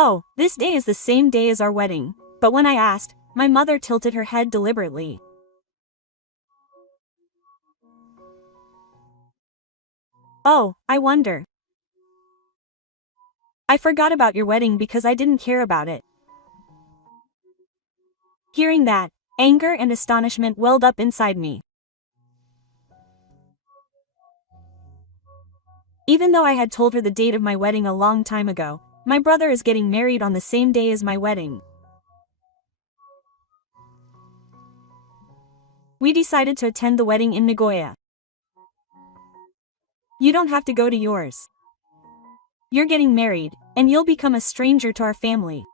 "Oh, this day is the same day as our wedding." But when I asked, my mother tilted her head deliberately. "Oh, I wonder. I forgot about your wedding because I didn't care about it." Hearing that, anger and astonishment welled up inside me. Even though I had told her the date of my wedding a long time ago, my brother is getting married on the same day as my wedding. We decided to attend the wedding in Nagoya. "You don't have to go to yours. You're getting married, and you'll become a stranger to our family."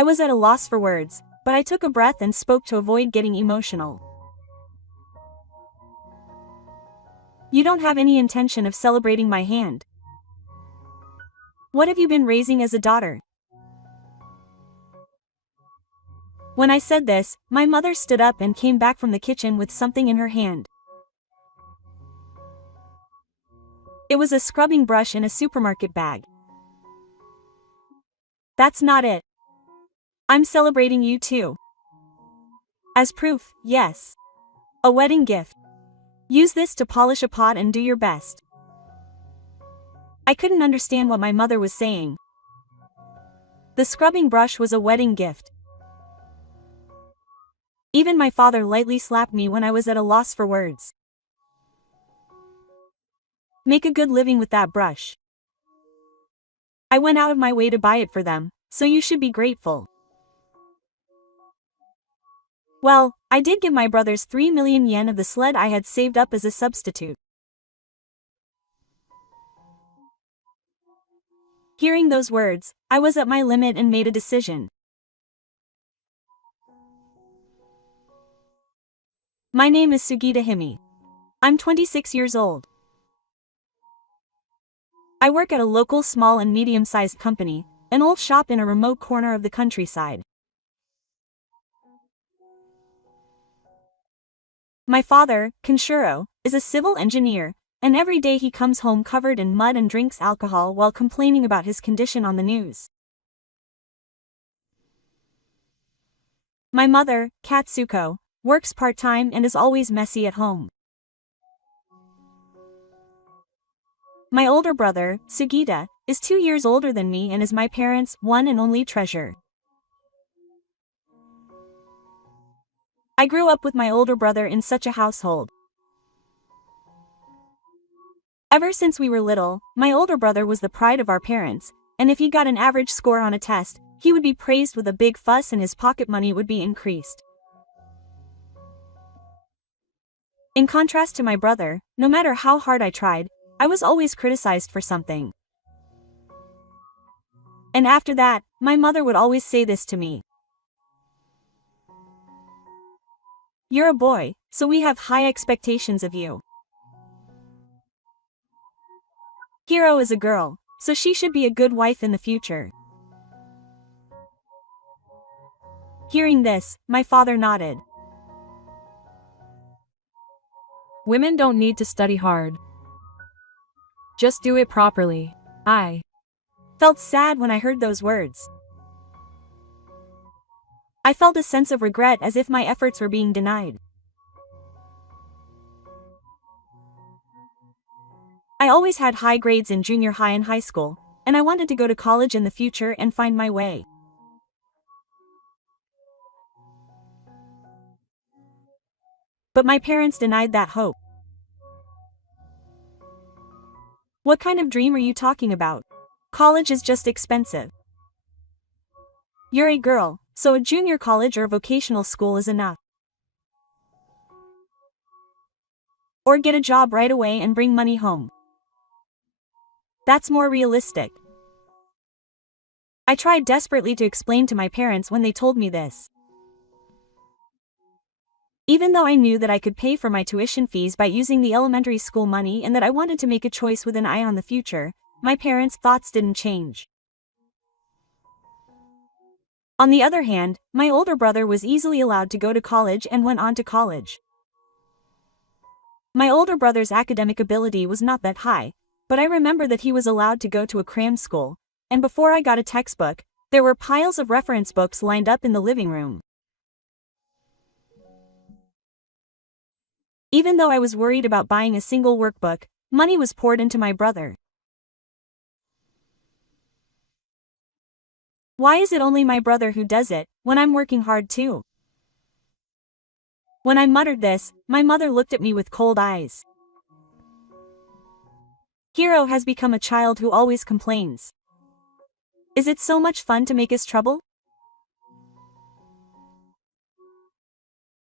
I was at a loss for words, but I took a breath and spoke to avoid getting emotional. "You don't have any intention of celebrating my hand. What have you been raising as a daughter?" When I said this, my mother stood up and came back from the kitchen with something in her hand. It was a scrubbing brush in a supermarket bag. "That's not it. I'm celebrating you too. As proof, yes. A wedding gift. Use this to polish a pot and do your best." I couldn't understand what my mother was saying. The scrubbing brush was a wedding gift. Even my father lightly slapped me when I was at a loss for words. "Make a good living with that brush. I went out of my way to buy it for them, so you should be grateful." Well, I did give my brothers 3 million yen of the sled I had saved up as a substitute. Hearing those words, I was at my limit and made a decision. My name is Sugita Himi. I'm 26 years old. I work at a local small and medium-sized company, an old shop in a remote corner of the countryside. My father, Kenshiro, is a civil engineer, and every day he comes home covered in mud and drinks alcohol while complaining about his condition on the news. My mother, Katsuko, works part-time and is always messy at home. My older brother, Sugita, is 2 years older than me and is my parents' one and only treasure. I grew up with my older brother in such a household. Ever since we were little, my older brother was the pride of our parents, and if he got an average score on a test, he would be praised with a big fuss and his pocket money would be increased. In contrast to my brother, no matter how hard I tried, I was always criticized for something. And after that, my mother would always say this to me. "You're a boy, so we have high expectations of you. Hiro is a girl, so she should be a good wife in the future." Hearing this, my father nodded. Women don't need to study hard. Just do it properly. I Felt sad when I heard those words. I felt a sense of regret as if my efforts were being denied. I always had high grades in junior high and high school, and I wanted to go to college in the future and find my way. But my parents denied that hope. "What kind of dream are you talking about? College is just expensive. You're a girl, so a junior college or vocational school is enough. Or get a job right away and bring money home. That's more realistic." I tried desperately to explain to my parents when they told me this. Even though I knew that I could pay for my tuition fees by using the elementary school money and that I wanted to make a choice with an eye on the future, my parents' thoughts didn't change. On the other hand, my older brother was easily allowed to go to college and went on to college. My older brother's academic ability was not that high, but I remember that he was allowed to go to a cram school, and before I got a textbook, there were piles of reference books lined up in the living room. Even though I was worried about buying a single workbook, money was poured into my brother. Why is it only my brother who does it, when I'm working hard too? When I muttered this, my mother looked at me with cold eyes. Hiro has become a child who always complains. Is it so much fun to make us trouble?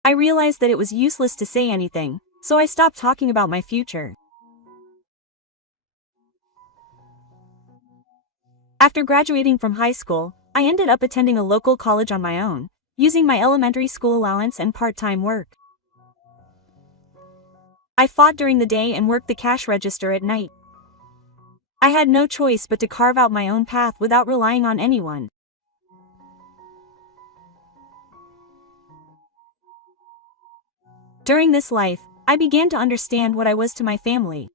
I realized that it was useless to say anything, so I stopped talking about my future. After graduating from high school, I ended up attending a local college on my own, using my elementary school allowance and part-time work. I fought during the day and worked the cash register at night. I had no choice but to carve out my own path without relying on anyone. During this life, I began to understand what I was to my family.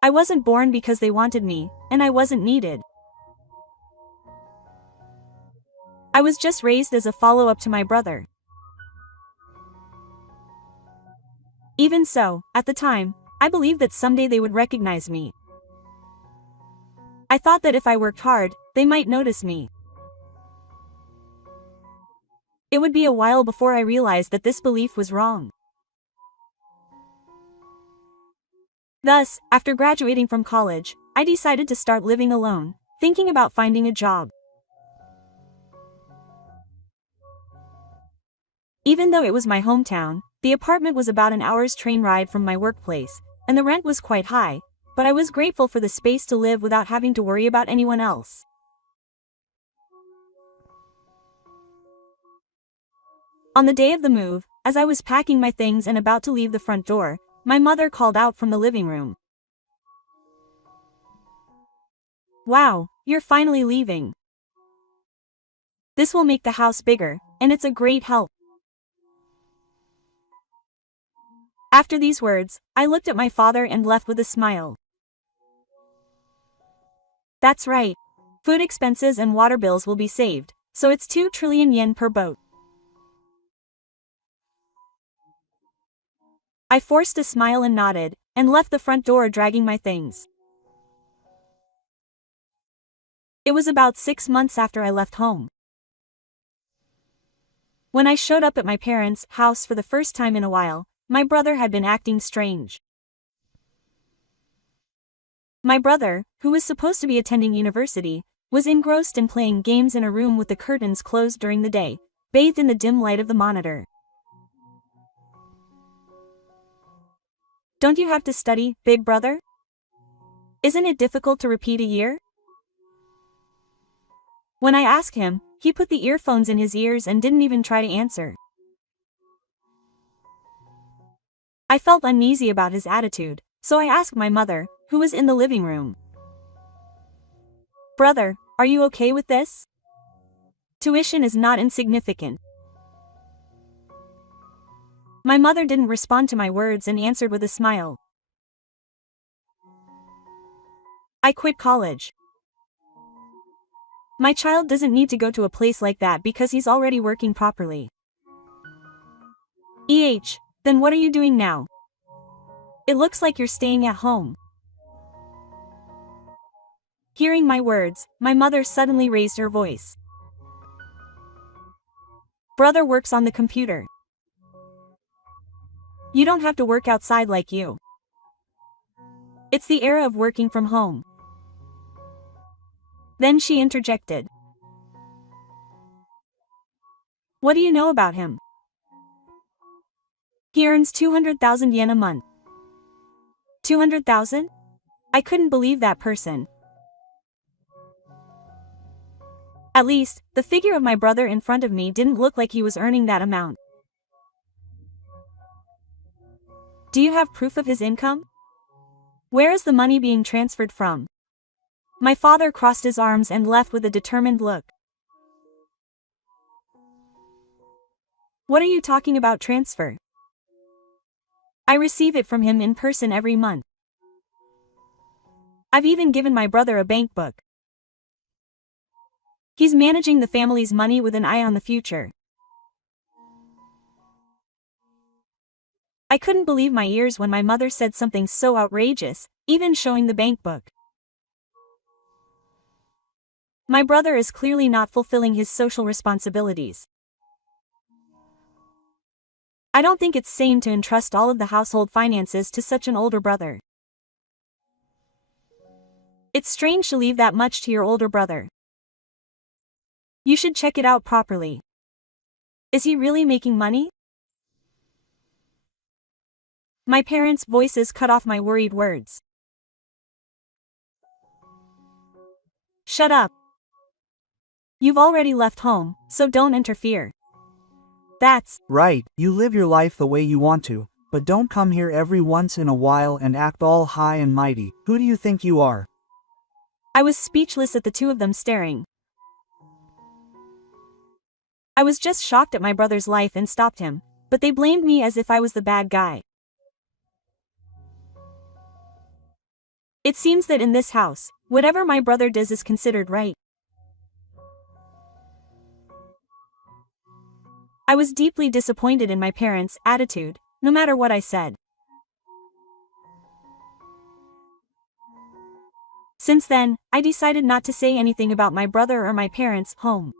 I wasn't born because they wanted me, and I wasn't needed. I was just raised as a follow-up to my brother. Even so, at the time, I believed that someday they would recognize me. I thought that if I worked hard, they might notice me. It would be a while before I realized that this belief was wrong. Thus, after graduating from college, I decided to start living alone, thinking about finding a job. Even though it was my hometown, the apartment was about an hour's train ride from my workplace, and the rent was quite high, but I was grateful for the space to live without having to worry about anyone else. On the day of the move, as I was packing my things and about to leave the front door, my mother called out from the living room. "Wow, you're finally leaving. This will make the house bigger, and it's a great help." After these words, I looked at my father and left with a smile. That's right. Food expenses and water bills will be saved, so it's 2 trillion yen per boat. I forced a smile and nodded, and left the front door dragging my things. It was about 6 months after I left home. When I showed up at my parents' house for the first time in a while, my brother had been acting strange. My brother, who was supposed to be attending university, was engrossed in playing games in a room with the curtains closed during the day, bathed in the dim light of the monitor. "Don't you have to study, big brother? Isn't it difficult to repeat a year?" When I asked him, he put the earphones in his ears and didn't even try to answer. I felt uneasy about his attitude, so I asked my mother, who was in the living room. "Brother, are you okay with this? Tuition is not insignificant." My mother didn't respond to my words and answered with a smile. "I quit college. My child doesn't need to go to a place like that because he's already working properly." Then what are you doing now? It looks like you're staying at home." Hearing my words, my mother suddenly raised her voice. "Brother works on the computer. You don't have to work outside like you. It's the era of working from home." Then she interjected. "What do you know about him? He earns 200,000 yen a month." 200,000? I couldn't believe that person. At least, the figure of my brother in front of me didn't look like he was earning that amount. "Do you have proof of his income? Where is the money being transferred from?" My father crossed his arms and left with a determined look. "What are you talking about transfer? I receive it from him in person every month. I've even given my brother a bank book. He's managing the family's money with an eye on the future. I couldn't believe my ears when my mother said something so outrageous, even showing the bank book. My brother is clearly not fulfilling his social responsibilities. I don't think it's sane to entrust all of the household finances to such an older brother. It's strange to leave that much to your older brother. You should check it out properly. Is he really making money? My parents' voices cut off my worried words. Shut up. You've already left home, so don't interfere. That's right, you live your life the way you want to, but don't come here every once in a while and act all high and mighty. Who do you think you are? I was speechless at the two of them staring. I was just shocked at my brother's life and stopped him, but they blamed me as if I was the bad guy. It seems that in this house, whatever my brother does is considered right. I was deeply disappointed in my parents' attitude, no matter what I said. Since then, I decided not to say anything about my brother or my parents' home.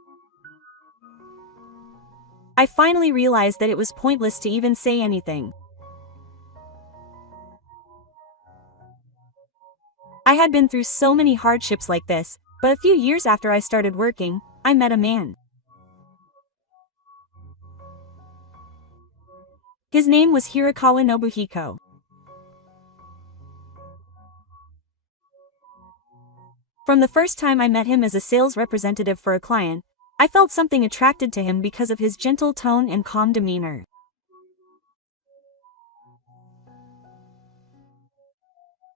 I finally realized that it was pointless to even say anything. I had been through so many hardships like this, but a few years after I started working, I met a man. His name was Hirakawa Nobuhiko. From the first time I met him as a sales representative for a client, I felt something attracted to him because of his gentle tone and calm demeanor.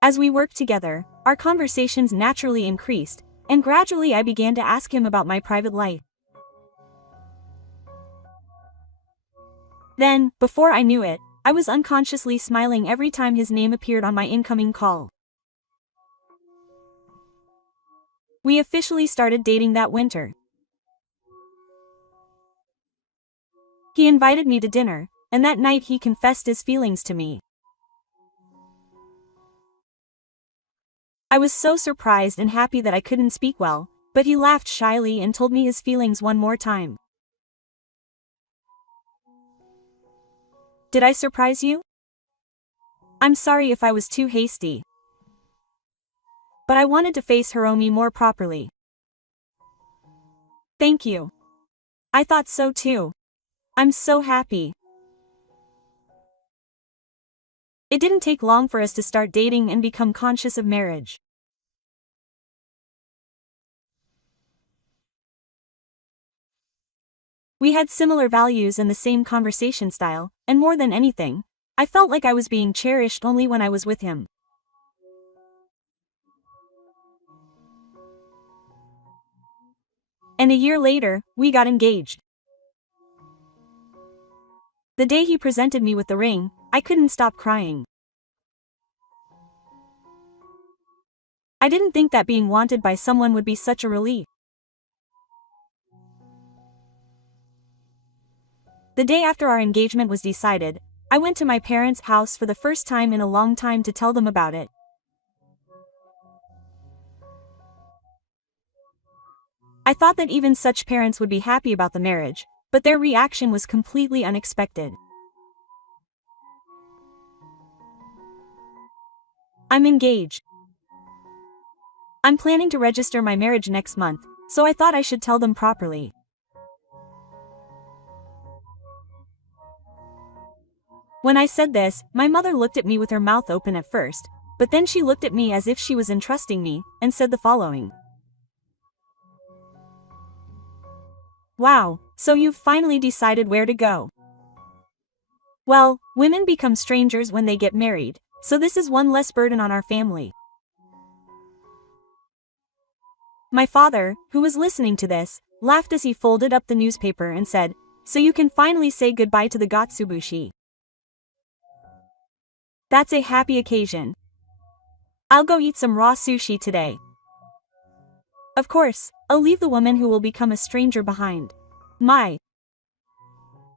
As we worked together, our conversations naturally increased, and gradually I began to ask him about my private life. Then, before I knew it, I was unconsciously smiling every time his name appeared on my incoming call. We officially started dating that winter. He invited me to dinner, and that night he confessed his feelings to me. I was so surprised and happy that I couldn't speak well, but he laughed shyly and told me his feelings one more time. Did I surprise you? I'm sorry if I was too hasty. But I wanted to face Hiromi more properly. Thank you. I thought so too. I'm so happy. It didn't take long for us to start dating and become conscious of marriage. We had similar values and the same conversation style, and more than anything, I felt like I was being cherished only when I was with him. And a year later, we got engaged. The day he presented me with the ring, I couldn't stop crying. I didn't think that being wanted by someone would be such a relief. The day after our engagement was decided, I went to my parents' house for the first time in a long time to tell them about it. I thought that even such parents would be happy about the marriage, but their reaction was completely unexpected. I'm engaged. I'm planning to register my marriage next month, so I thought I should tell them properly. When I said this, my mother looked at me with her mouth open at first, but then she looked at me as if she was entrusting me, and said the following. Wow, so you've finally decided where to go. Well, women become strangers when they get married, so this is one less burden on our family. My father, who was listening to this, laughed as he folded up the newspaper and said, so you can finally say goodbye to the Gatsubushi. That's a happy occasion. I'll go eat some raw sushi today. Of course, I'll leave the woman who will become a stranger behind. My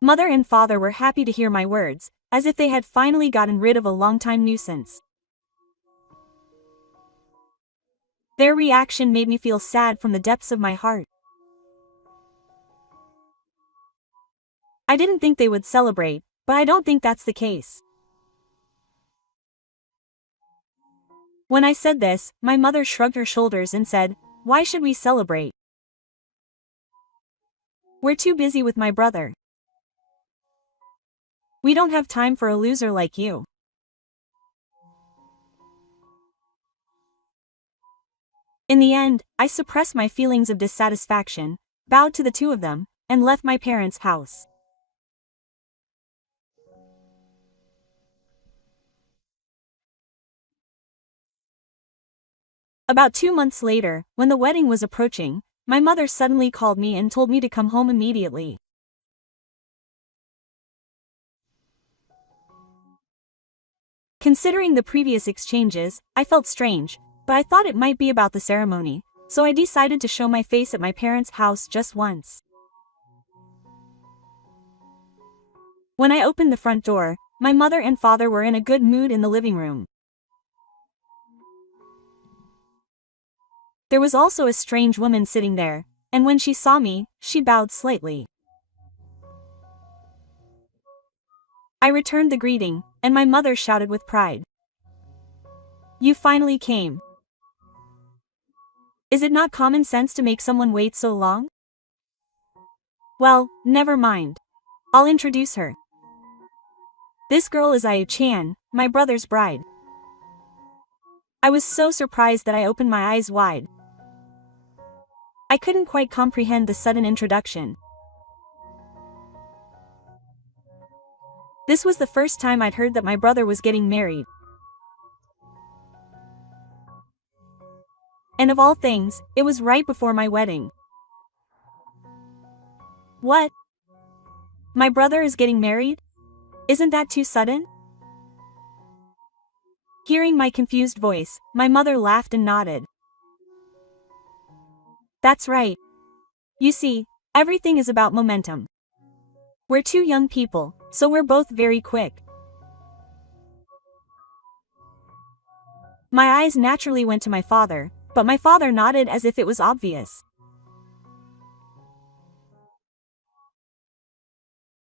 mother and father were happy to hear my words, as if they had finally gotten rid of a long-time nuisance. Their reaction made me feel sad from the depths of my heart. I didn't think they would celebrate, but I don't think that's the case. When I said this, my mother shrugged her shoulders and said, "Why should we celebrate? We're too busy with my brother. We don't have time for a loser like you." In the end, I suppressed my feelings of dissatisfaction, bowed to the two of them, and left my parents' house. About 2 months later, when the wedding was approaching, my mother suddenly called me and told me to come home immediately. Considering the previous exchanges, I felt strange, but I thought it might be about the ceremony, so I decided to show my face at my parents' house just once. When I opened the front door, my mother and father were in a good mood in the living room. There was also a strange woman sitting there, and when she saw me, she bowed slightly. I returned the greeting, and my mother shouted with pride, "You finally came. Is it not common sense to make someone wait so long?" "Well, never mind. I'll introduce her. This girl is Ayu-chan, my brother's bride." I was so surprised that I opened my eyes wide. I couldn't quite comprehend the sudden introduction. This was the first time I'd heard that my brother was getting married. And of all things, it was right before my wedding. What? My brother is getting married? Isn't that too sudden? Hearing my confused voice, my mother laughed and nodded. That's right. You see, everything is about momentum. We're two young people, so we're both very quick. My eyes naturally went to my father, but my father nodded as if it was obvious.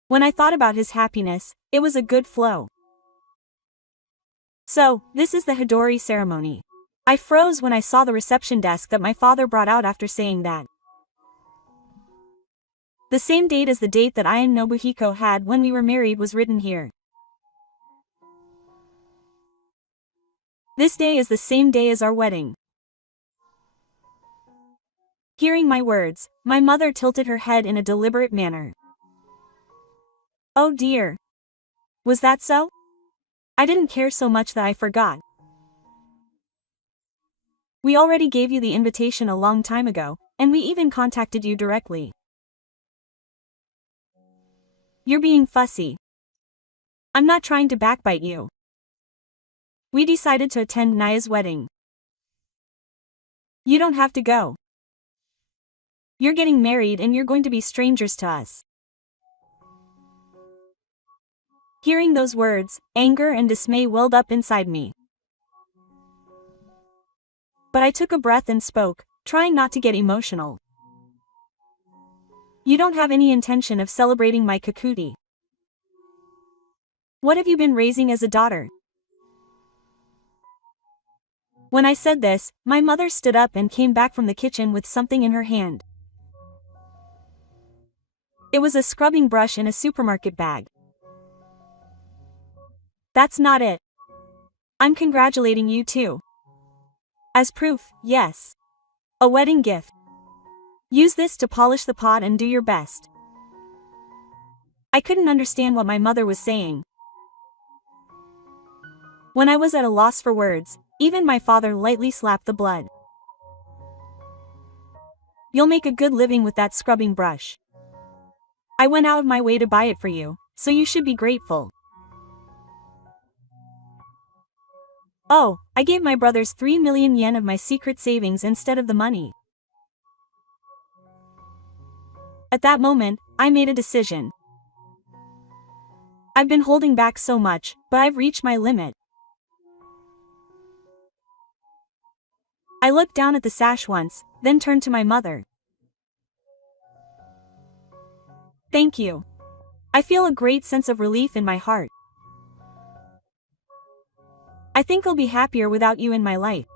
When I thought about his happiness, it was a good flow. So, this is the Hidori ceremony. I froze when I saw the reception desk that my father brought out after saying that. The same date as the date that I and Nobuhiko had when we were married was written here. This day is the same day as our wedding. Hearing my words, my mother tilted her head in a deliberate manner. Oh dear. Was that so? I didn't care so much that I forgot. We already gave you the invitation a long time ago, and we even contacted you directly. You're being fussy. I'm not trying to backbite you. We decided to attend Naya's wedding. You don't have to go. You're getting married and you're going to be strangers to us. Hearing those words, anger and dismay welled up inside me. But I took a breath and spoke, trying not to get emotional. You don't have any intention of celebrating my kakuti. What have you been raising as a daughter? When I said this, my mother stood up and came back from the kitchen with something in her hand. It was a scrubbing brush in a supermarket bag. That's not it. I'm congratulating you too. As proof, yes. A wedding gift. Use this to polish the pot and do your best. I couldn't understand what my mother was saying. When I was at a loss for words, even my father lightly slapped the blood. You'll make a good living with that scrubbing brush. I went out of my way to buy it for you, so you should be grateful. Oh, I gave my brothers 3 million yen of my secret savings instead of the money. At that moment, I made a decision. I've been holding back so much, but I've reached my limit. I looked down at the sash once, then turned to my mother. Thank you. I feel a great sense of relief in my heart. I think I'll be happier without you in my life.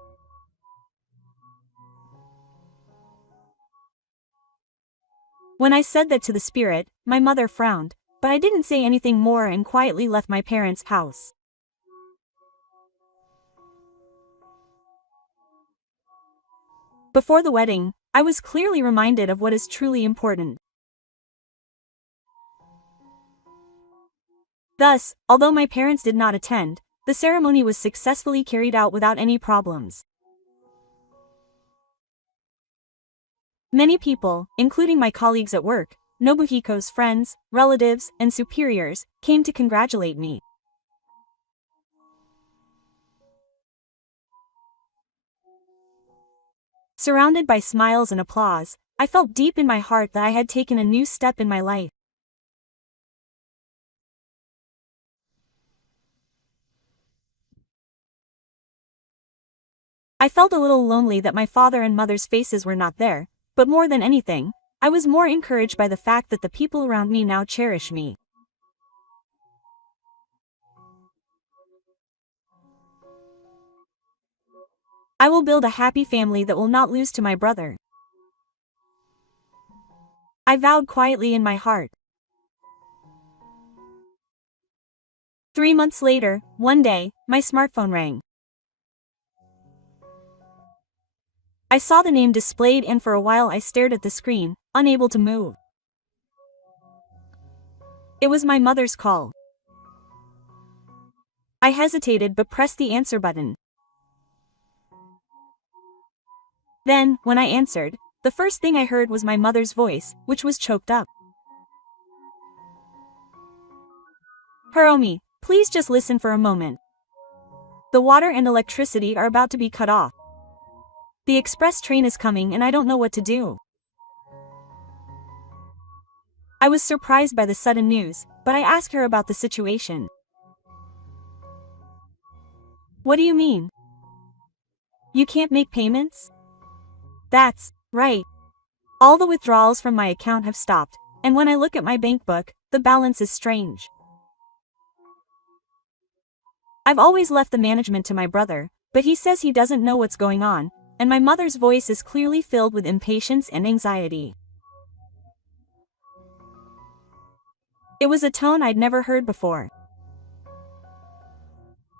When I said that to the spirit, my mother frowned, but I didn't say anything more and quietly left my parents' house. Before the wedding, I was clearly reminded of what is truly important. Thus, although my parents did not attend, the ceremony was successfully carried out without any problems. Many people, including my colleagues at work, Nobuhiko's friends, relatives, and superiors, came to congratulate me. Surrounded by smiles and applause, I felt deep in my heart that I had taken a new step in my life. I felt a little lonely that my father and mother's faces were not there, but more than anything, I was more encouraged by the fact that the people around me now cherish me. I will build a happy family that will not lose to my brother. I vowed quietly in my heart. 3 months later, one day, my smartphone rang. I saw the name displayed and for a while I stared at the screen, unable to move. It was my mother's call. I hesitated but pressed the answer button. Then, when I answered, the first thing I heard was my mother's voice, which was choked up. Hiromi, please just listen for a moment. The water and electricity are about to be cut off. The express train is coming and I don't know what to do. I was surprised by the sudden news, but I asked her about the situation. What do you mean? You can't make payments? That's right. All the withdrawals from my account have stopped, and when I look at my bank book, the balance is strange. I've always left the management to my brother, but he says he doesn't know what's going on, and my mother's voice is clearly filled with impatience and anxiety. It was a tone I'd never heard before.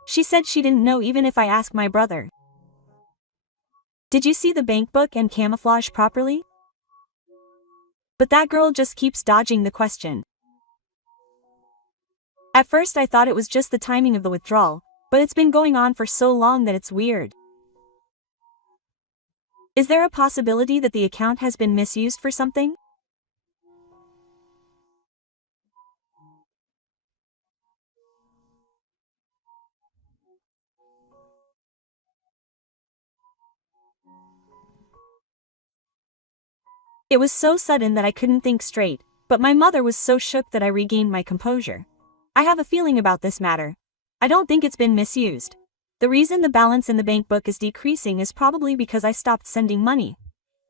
She said she didn't know even if I asked my brother. Did you see the bank book and camouflage properly? But that girl just keeps dodging the question. At first I thought it was just the timing of the withdrawal, but it's been going on for so long that it's weird. Is there a possibility that the account has been misused for something? It was so sudden that I couldn't think straight, but my mother was so shook that I regained my composure. I have a feeling about this matter. I don't think it's been misused. The reason the balance in the bank book is decreasing is probably because I stopped sending money.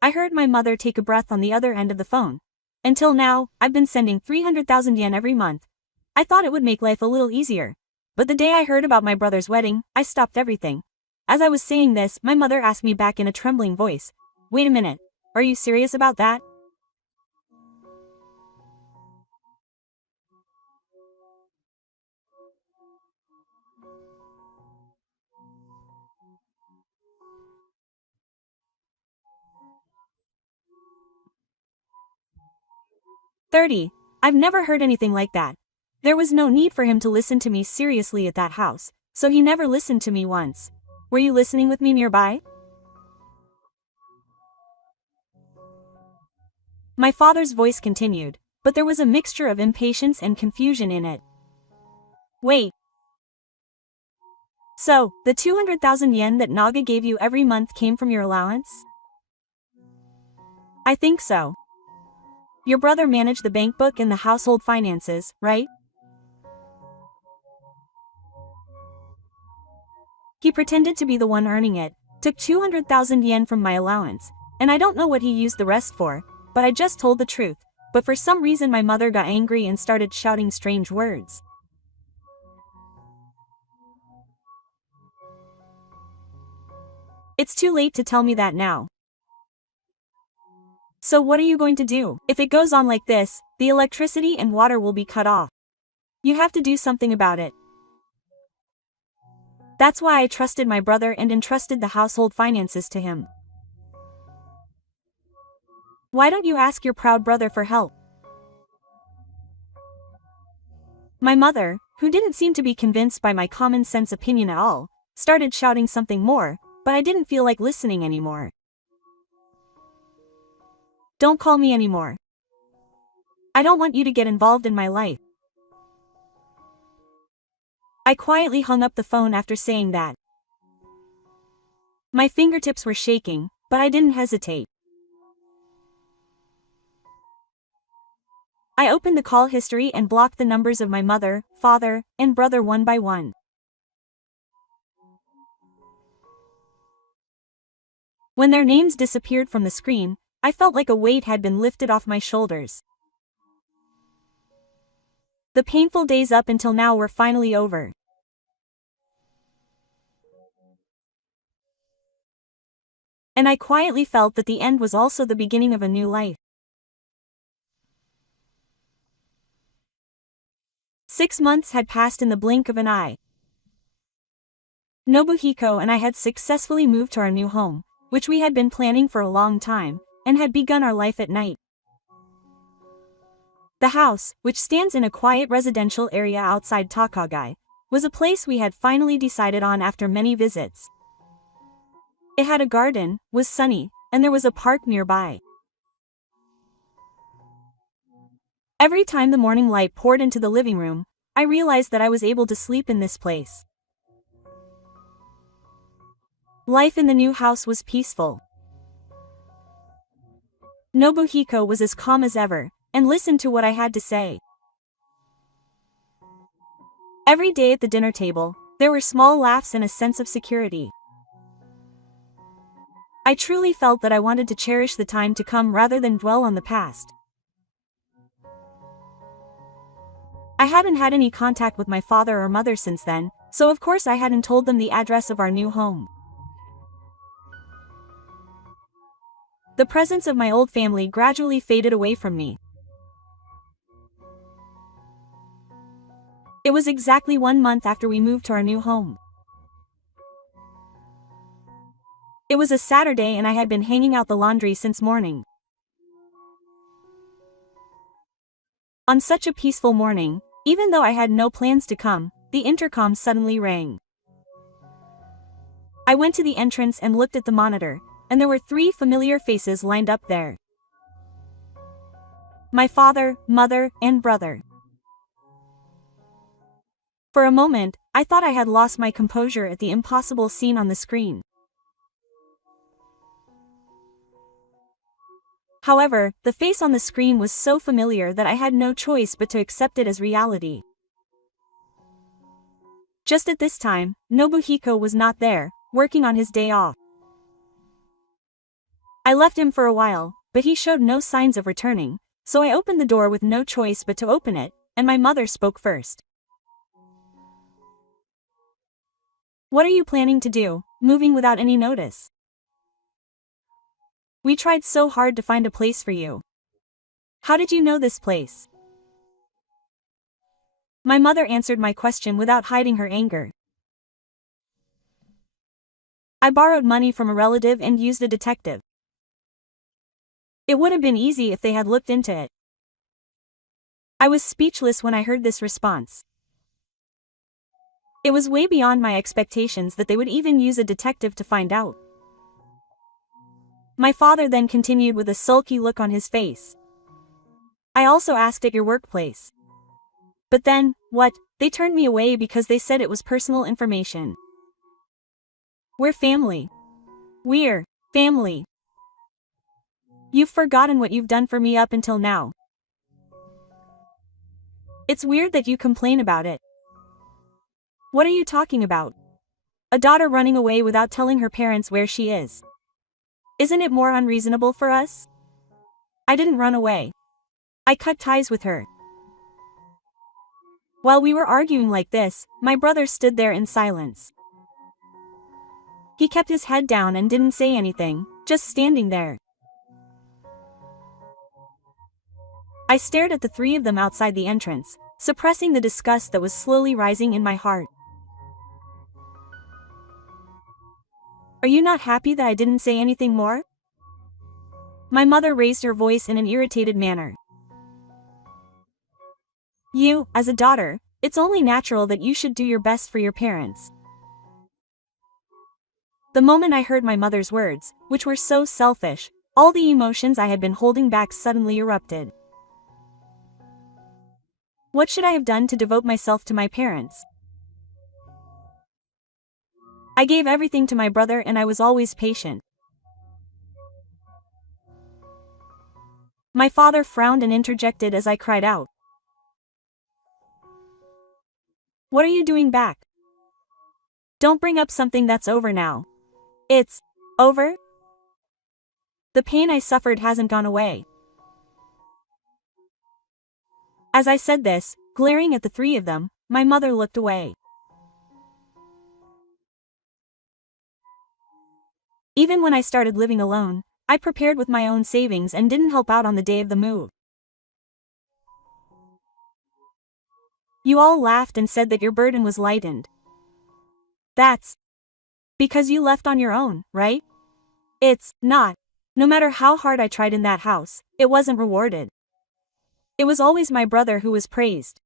I heard my mother take a breath on the other end of the phone. Until now, I've been sending 300,000 yen every month. I thought it would make life a little easier. But the day I heard about my brother's wedding, I stopped everything. As I was saying this, my mother asked me back in a trembling voice, "Wait a minute, are you serious about that?" I've never heard anything like that. There was no need for him to listen to me seriously at that house, so he never listened to me once. Were you listening with me nearby? My father's voice continued, but there was a mixture of impatience and confusion in it. Wait. So, the 200,000 yen that Naga gave you every month came from your allowance? I think so. Your brother managed the bank book and the household finances, right? He pretended to be the one earning it, took 200,000 yen from my allowance, and I don't know what he used the rest for, but I just told the truth. But for some reason my mother got angry and started shouting strange words. It's too late to tell me that now. So what are you going to do? If it goes on like this, the electricity and water will be cut off. You have to do something about it. That's why I trusted my brother and entrusted the household finances to him. Why don't you ask your proud brother for help? My mother, who didn't seem to be convinced by my common sense opinion at all, started shouting something more, but I didn't feel like listening anymore. Don't call me anymore. I don't want you to get involved in my life. I quietly hung up the phone after saying that. My fingertips were shaking, but I didn't hesitate. I opened the call history and blocked the numbers of my mother, father, and brother one by one. When their names disappeared from the screen, I felt like a weight had been lifted off my shoulders. The painful days up until now were finally over. And I quietly felt that the end was also the beginning of a new life. 6 months had passed in the blink of an eye. Nobuhiko and I had successfully moved to our new home, which we had been planning for a long time, and had begun our life at night. The house, which stands in a quiet residential area outside Takagai, was a place we had finally decided on after many visits. It had a garden, was sunny, and there was a park nearby. Every time the morning light poured into the living room, I realized that I was able to sleep in this place. Life in the new house was peaceful. Nobuhiko was as calm as ever, and listened to what I had to say. Every day at the dinner table, there were small laughs and a sense of security. I truly felt that I wanted to cherish the time to come rather than dwell on the past. I hadn't had any contact with my father or mother since then, so of course I hadn't told them the address of our new home. The presence of my old family gradually faded away from me. It was exactly 1 month after we moved to our new home. It was a Saturday and I had been hanging out the laundry since morning. On such a peaceful morning, even though I had no plans to come, the intercom suddenly rang. I went to the entrance and looked at the monitor, and there were 3 familiar faces lined up there. My father, mother, and brother. For a moment, I thought I had lost my composure at the impossible scene on the screen. However, the face on the screen was so familiar that I had no choice but to accept it as reality. Just at this time, Nobuhiko was not there, working on his day off. I left him for a while, but he showed no signs of returning, so I opened the door with no choice but to open it, and my mother spoke first. What are you planning to do, moving without any notice? We tried so hard to find a place for you. How did you know this place? My mother answered my question without hiding her anger. I borrowed money from a relative and used a detective. It would have been easy if they had looked into it. I was speechless when I heard this response. It was way beyond my expectations that they would even use a detective to find out. My father then continued with a sulky look on his face. I also asked at your workplace. But then, what? They turned me away because they said it was personal information. We're family. We're family. You've forgotten what you've done for me up until now. It's weird that you complain about it. What are you talking about? A daughter running away without telling her parents where she is. Isn't it more unreasonable for us? I didn't run away. I cut ties with her. While we were arguing like this, my brother stood there in silence. He kept his head down and didn't say anything, just standing there. I stared at the three of them outside the entrance, suppressing the disgust that was slowly rising in my heart. Are you not happy that I didn't say anything more? My mother raised her voice in an irritated manner. You, as a daughter, it's only natural that you should do your best for your parents. The moment I heard my mother's words, which were so selfish, all the emotions I had been holding back suddenly erupted. What should I have done to devote myself to my parents? I gave everything to my brother and I was always patient. My father frowned and interjected as I cried out. What are you doing back? Don't bring up something that's over now. It's over? The pain I suffered hasn't gone away. As I said this, glaring at the three of them, my mother looked away. Even when I started living alone, I prepared with my own savings and didn't help out on the day of the move. You all laughed and said that your burden was lightened. That's because you left on your own, right? It's not. No matter how hard I tried in that house, it wasn't rewarded. It was always my brother who was praised.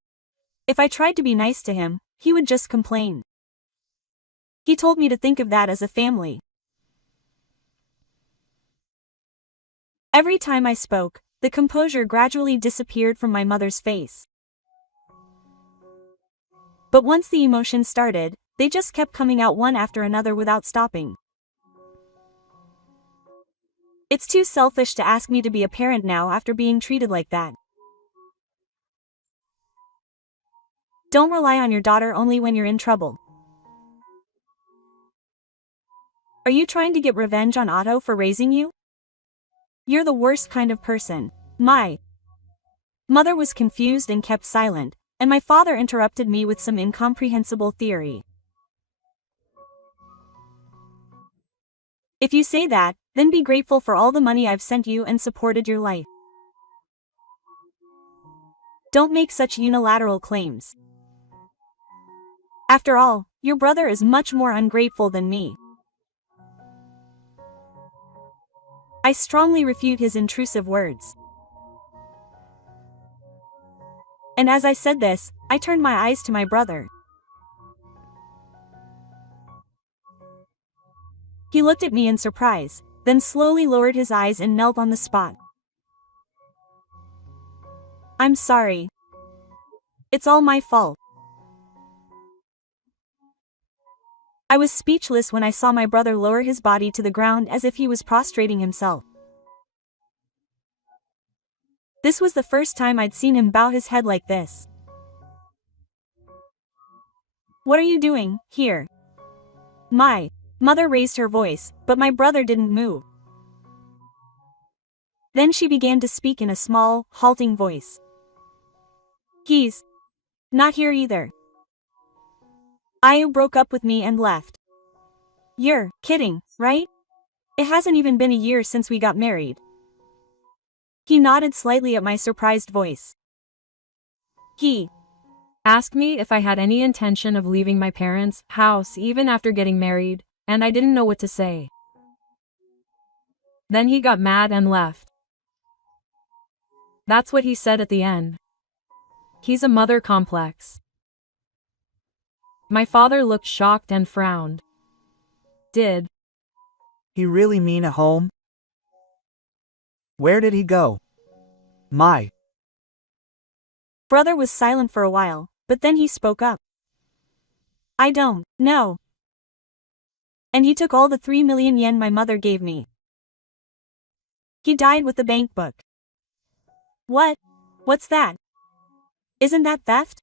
If I tried to be nice to him, he would just complain. He told me to think of that as a family. Every time I spoke, the composure gradually disappeared from my mother's face. But once the emotions started, they just kept coming out one after another without stopping. It's too selfish to ask me to be a parent now after being treated like that. Don't rely on your daughter only when you're in trouble. Are you trying to get revenge on Otto for raising you? You're the worst kind of person. My mother was confused and kept silent, and my father interrupted me with some incomprehensible theory. If you say that, then be grateful for all the money I've sent you and supported your life. Don't make such unilateral claims. After all, your brother is much more ungrateful than me. I strongly refute his intrusive words. And as I said this, I turned my eyes to my brother. He looked at me in surprise, then slowly lowered his eyes and knelt on the spot. I'm sorry. It's all my fault. I was speechless when I saw my brother lower his body to the ground as if he was prostrating himself. This was the first time I'd seen him bow his head like this. What are you doing here? My mother raised her voice, but my brother didn't move. Then she began to speak in a small, halting voice. He's not here either. Ayu broke up with me and left. You're kidding, right? It hasn't even been a year since we got married. He nodded slightly at my surprised voice. He Asked me if I had any intention of leaving my parents' house even after getting married, and I didn't know what to say. Then he got mad and left. That's what he said at the end. He's a mother complex. My father looked shocked and frowned. Did He really mean a home? Where did he go? My brother was silent for a while, but then he spoke up. I don't know. And he took all the 3 million yen my mother gave me. He died with the bank book. What? What's that? Isn't that theft?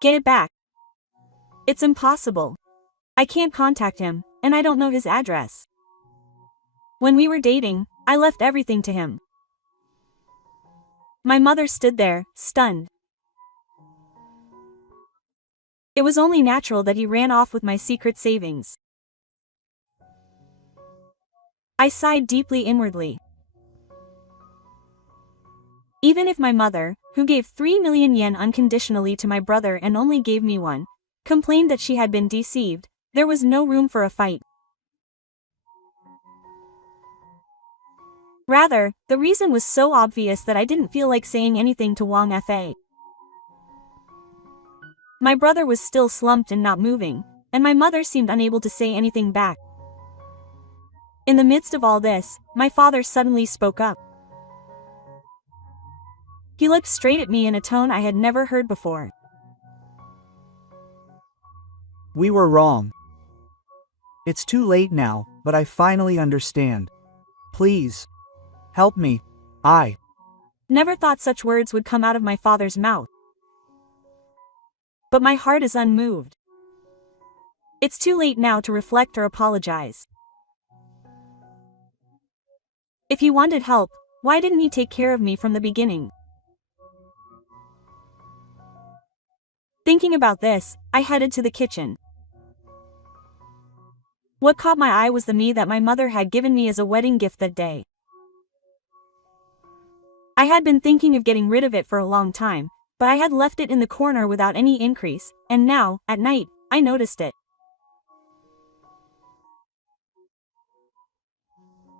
Get it back. It's impossible. I can't contact him, and I don't know his address. When we were dating, I left everything to him. My mother stood there, stunned. It was only natural that he ran off with my secret savings. I sighed deeply inwardly. Even if my mother, who gave 3 million yen unconditionally to my brother and only gave me one, complained that she had been deceived, there was no room for a fight. Rather, the reason was so obvious that I didn't feel like saying anything to Wang Fa. My brother was still slumped and not moving, and my mother seemed unable to say anything back. In the midst of all this, my father suddenly spoke up. He looked straight at me in a tone I had never heard before. We were wrong. It's too late now, but I finally understand. Please. Help me. I never thought such words would come out of my father's mouth. But my heart is unmoved. It's too late now to reflect or apologize. If he wanted help, why didn't he take care of me from the beginning? Thinking about this, I headed to the kitchen. What caught my eye was the me that my mother had given me as a wedding gift that day. I had been thinking of getting rid of it for a long time, but I had left it in the corner without any increase, and now, at night, I noticed it.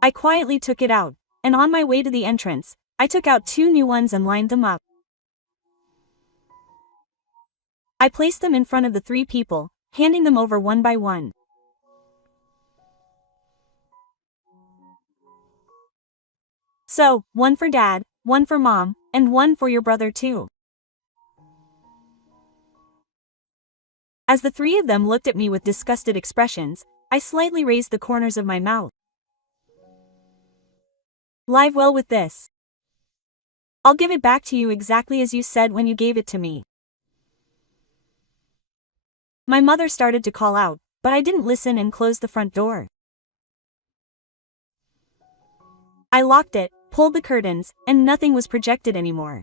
I quietly took it out, and on my way to the entrance, I took out 2 new ones and lined them up. I placed them in front of the 3 people, handing them over one by one. So, one for Dad, one for Mom, and one for your brother too. As the 3 of them looked at me with disgusted expressions, I slightly raised the corners of my mouth. Live well with this. I'll give it back to you exactly as you said when you gave it to me. My mother started to call out, but I didn't listen and closed the front door. I locked it, pulled the curtains, and nothing was projected anymore.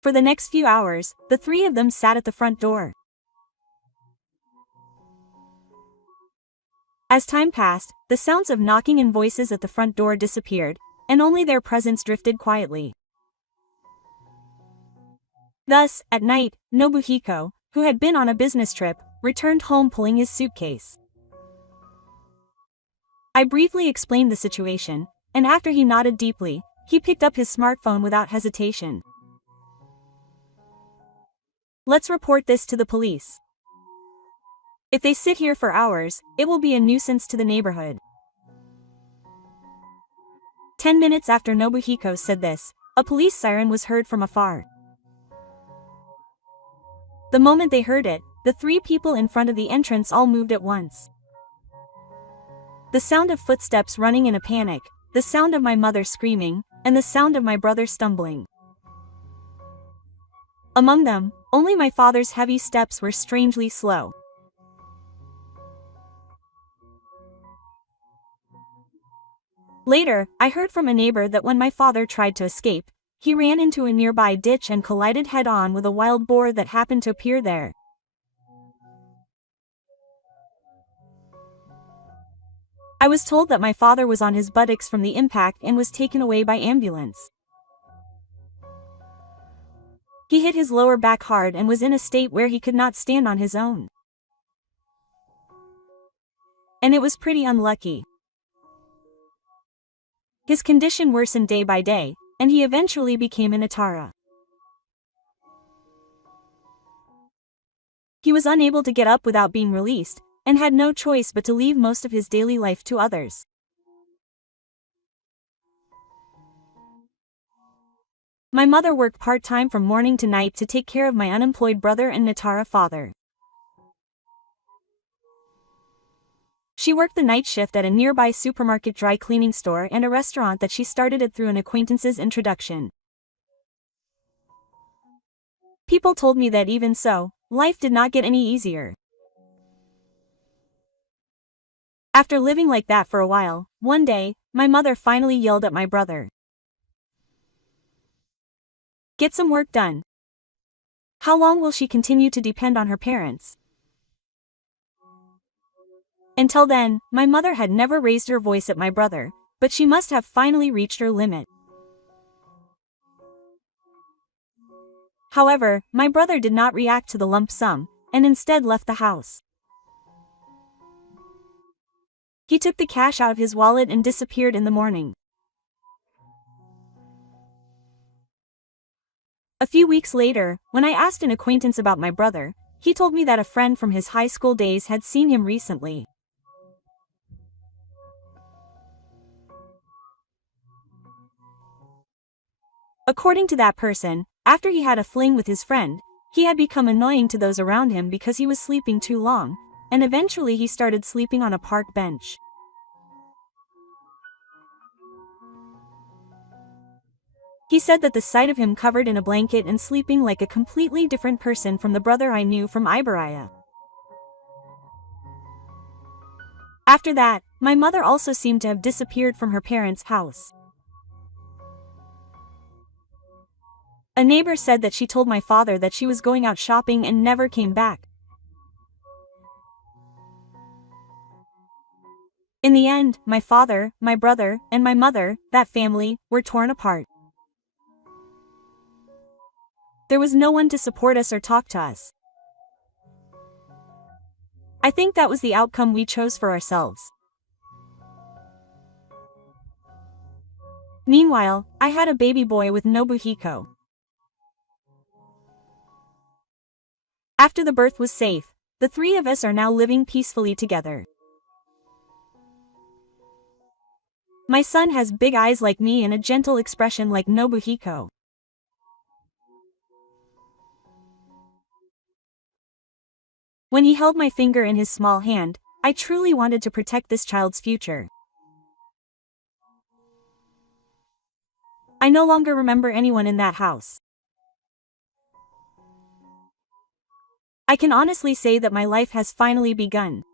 For the next few hours, the 3 of them sat at the front door. As time passed, the sounds of knocking and voices at the front door disappeared, and only their presence drifted quietly. Thus, at night, Nobuhiko, who had been on a business trip, returned home pulling his suitcase. I briefly explained the situation, and after he nodded deeply, he picked up his smartphone without hesitation. Let's report this to the police. If they sit here for hours, it will be a nuisance to the neighborhood. 10 minutes after Nobuhiko said this, a police siren was heard from afar. The moment they heard it, the 3 people in front of the entrance all moved at once. The sound of footsteps running in a panic, the sound of my mother screaming, and the sound of my brother stumbling. Among them, only my father's heavy steps were strangely slow. Later, I heard from a neighbor that when my father tried to escape, he ran into a nearby ditch and collided head-on with a wild boar that happened to appear there. I was told that my father was on his buttocks from the impact and was taken away by ambulance. He hit his lower back hard and was in a state where he could not stand on his own. And it was pretty unlucky. His condition worsened day by day, and he eventually became an Atara. He was unable to get up without being released, and had no choice but to leave most of his daily life to others. My mother worked part-time from morning to night to take care of my unemployed brother and Natara father. She worked the night shift at a nearby supermarket dry cleaning store and a restaurant that she started it through an acquaintance's introduction. People told me that even so, life did not get any easier. After living like that for a while, one day, my mother finally yelled at my brother. Get some work done. How long will she continue to depend on her parents? Until then, my mother had never raised her voice at my brother, but she must have finally reached her limit. However, my brother did not react to the lump sum, and instead left the house. He took the cash out of his wallet and disappeared in the morning. A few weeks later, when I asked an acquaintance about my brother, he told me that a friend from his high school days had seen him recently. According to that person, after he had a fling with his friend, he had become annoying to those around him because he was sleeping too long, and eventually he started sleeping on a park bench. He said that the sight of him covered in a blanket and sleeping like a completely different person from the brother I knew from Ibaraya. After that, my mother also seemed to have disappeared from her parents' house. A neighbor said that she told my father that she was going out shopping and never came back. In the end, my father, my brother, and my mother, that family, were torn apart. There was no one to support us or talk to us. I think that was the outcome we chose for ourselves. Meanwhile, I had a baby boy with Nobuhiko. After the birth was safe, the three of us are now living peacefully together. My son has big eyes like me and a gentle expression like Nobuhiko. When he held my finger in his small hand, I truly wanted to protect this child's future. I no longer remember anyone in that house. I can honestly say that my life has finally begun.